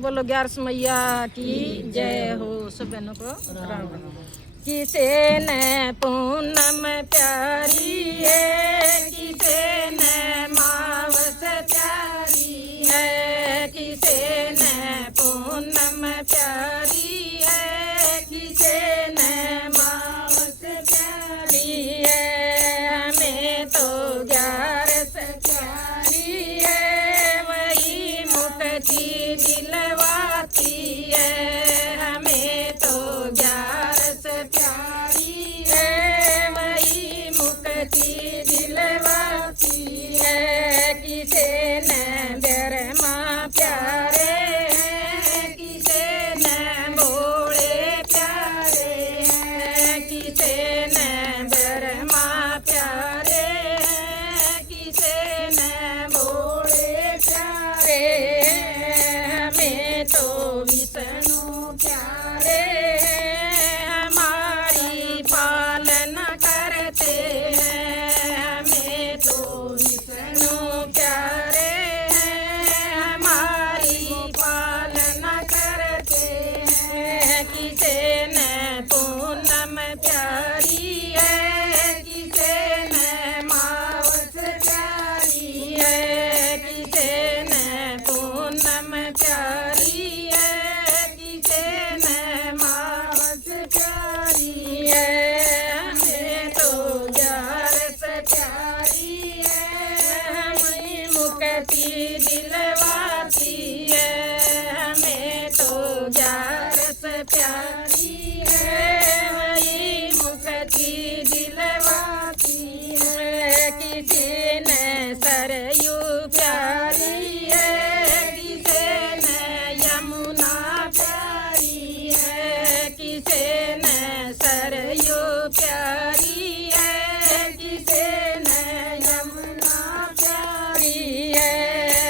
बोलो 11 मैया की जय हो। सब बहनों को राम राम। किसे ने पूनम प्यारी है, किसे ने मावस प्यारी है, किसे ने पूनम प्यारी है, किसे ने मावस प्यारी है। हमें तो 11 प्यारी है, वही मुक्ति दिलवाती है। हमें तो 11 प्यारी है, वही मुक्ति दिलवाती है। किसे ने ब्रह्मा प्यारे हैं, किसे ने भोले प्यारे हैं, किसे ने ब्रह्मा प्यारे हैं, किसे ने भोले प्यारे हैं। हमें तो विष्णु प्यारे हैं, हमारी पालना करते हैं। हमें तो विष्णु प्यारे हैं, हमारी पालना करते हैं। किसे ने पूनम प्यारी है, किसे ने मावस प्यारी है, किसे ने पूनम प्यारी है, किसे ने मावस प्यारी है। हमें तो 11 प्यारी है, हमें मुक्ति दिलवाती है। हमें तो 11 प्यारी है, वही मुक्ति दिलवाती है। किसी ने सरयू प्यारी है, किसे ने यमुना प्यारी है, किसे ने सरयू प्यारी है, किसे ने यमुना प्यारी है।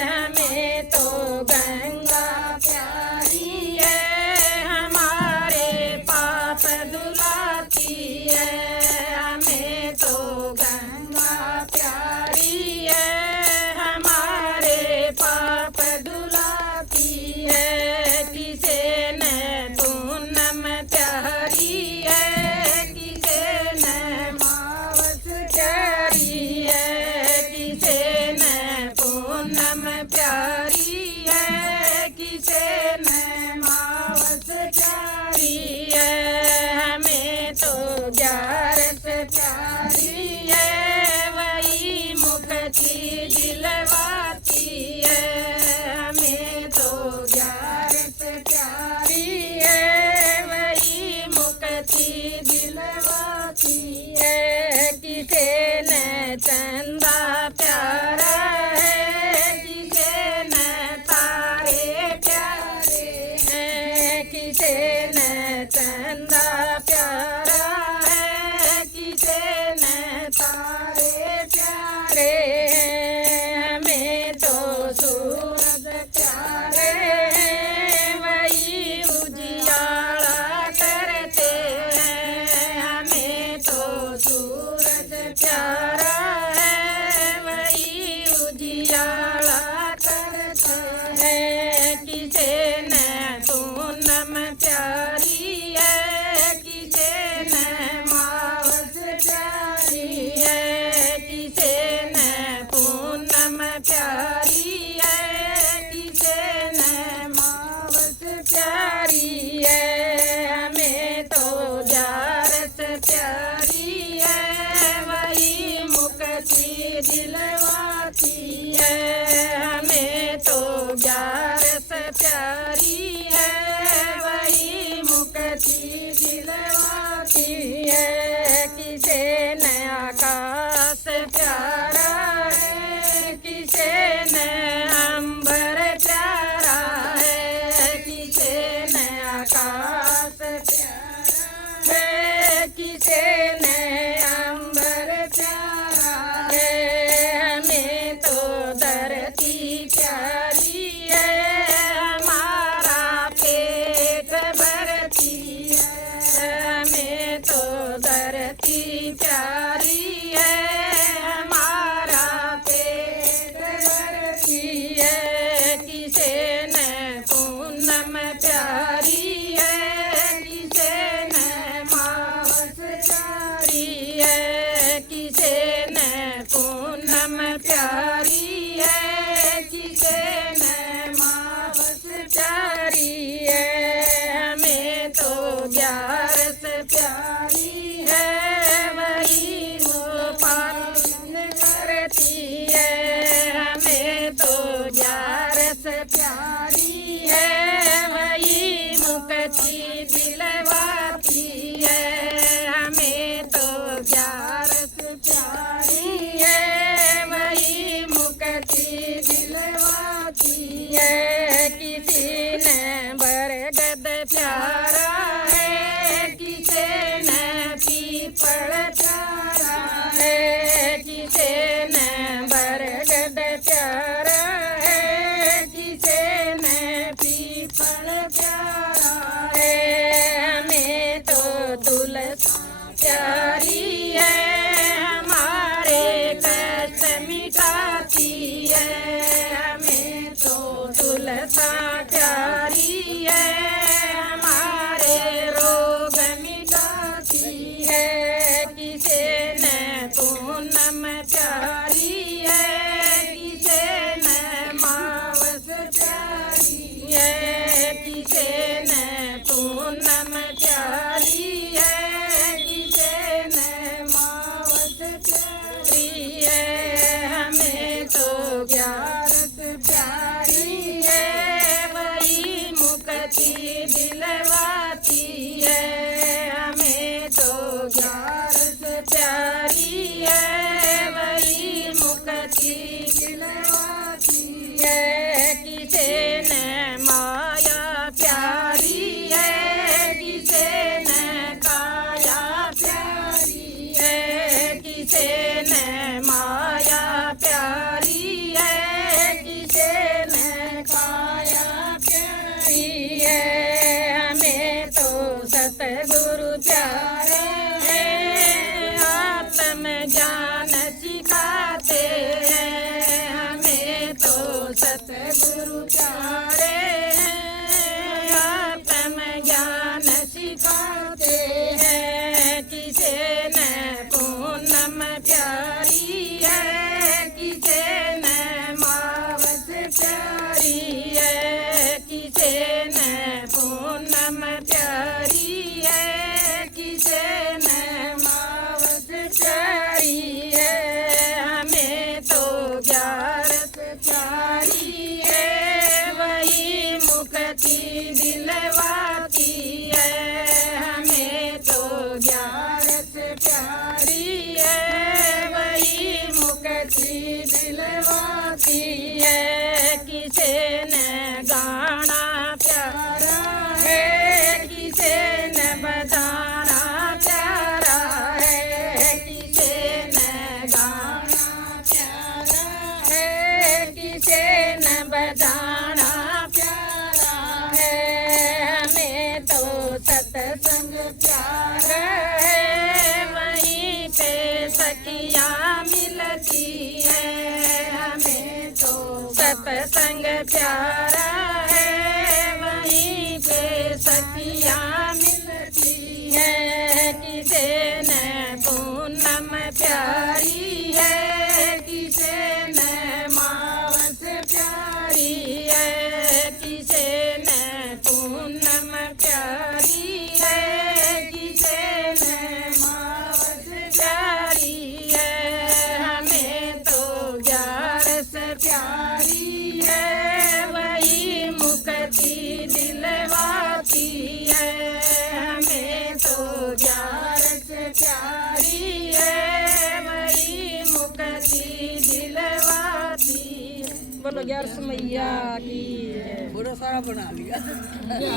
हमें तो गंगा प्यारी है, हमारे पाप धुलाती है। हमें तो गंगा प्यारी है, हमारे पाप धुलाती है। किसे ने पूनम प्यारी है, किसे ने मावस प्यारी है, किसे ने पूनम प्यारी है, किसे ने मावस प्यारी है। हमें तो 11 प्यारी है, वही मुक्ति दिलवाती है। हमें तो 11 प्यारी है, वही मुक्ति दिलवाती है। किसे ने चंदा प्यारा है, किसे ने तारे प्यारे हैं, किसे ने चंदा प्यारा है, किसे ने तारे प्यारे हैं। हमें तो सूरज प्यारे हैं, वही उजियाला करते हैं। हमें तो सूरज प्यारा है, वही उजियाला करते हैं। किसे ने पूनम प्यारी है, किसे ने मावस प्यारी है, किसे ने पूनम प्यारी है, किसे ने मावस प्यारी है। हमें तो 11 प्यारी है, वही मुक्ति दिलवाती है। हमें तो 11 प्यारी है, वही मुक्ति दिलवाती है। किसे ने आकाश प्यारा है, किसे ने अंबर प्यारा है, किसे ने आकाश प्यारा है, किसे ने अंबर प्यारा है। हमें तो धरती प्यारी है, हमारा पेट भरती है। हमें तो धरती प्यारी है, हमारा पेट भरती है। किसे न पूनम प्यारी है, वही मुक्ति दिलवाती है। हमें तो ग्यारस प्यारी है, वही मुक्ति दिलवाती है। किसी ने बरगद प्यारा है, किसी ने पीपल प्यारा है, किसी ने बरगद प्यारा है, किसी ने पीपल प्यारा है। हमें तो तुलसी प्यारी है, हमारे कष्ट मिटाती है। हमें तो तुलसी प्यारी है, हमारे रोग मिटाती है। किसी ने पूनम प्यारी है, किसी ने मावस प्यारी है, किसी ने पूनम प्यारी है, किसी ने मावस प्यारी है। हमें तो ग्यारस प्यारी है, वही मुक्ति दिलवाती है। हमें तो ग्यारस प्यारी है, वही मुक्ति दिलवाती है। किसी ने माया प्यारी है, किसी ने काया प्यारी है, किसी ने माया प्यारी है, किसी ने काया प्यारी है। हमें तो सतगुरु प्यारे हैं, आत्म ज्ञान सिखाते हैं। हमें तो सतगुरु प्यारे हैं, आत्म ज्ञान सिखाते हैं। किसी ने पूनम प्यारी है, किसी ने मावस प्यारी है, किसी ने पूनम प्यारी है, किसी ने मावस प्यारी है। हमें तो ग्यारस प्यारी है, वही मुक्ति दिलवाती है। हमें तो ग्यारस प्यारी है, वही मुक्ति दिलवाती है। किसी ने गाना प्यारा है, किसी ने बजाना प्यारा है, किसी ने गाना प्यारा है, किसी ने बजाना प्यारा है। हमें तो सत्संग प्यारा है, वहीं पे सखियाँ मिलती है। हमें तो सत्संग प्यारा है, वहीं पे सखियाँ मिलती है। किसी ने पूनम प्यारी है, किसी ने मावस प्यारी है, किसी ने पूनम प्यारी है, किसी ने मावस प्यारी है। हमें तो ग्यारस प्यारी है, वही मुक्ति दिलवाती है। हमें तो ग्यारस प्यारी है, वही मुक्ति दिलवाती है। बोलो ग्यारस मैया की जय। बड़ा सारा बना लिया।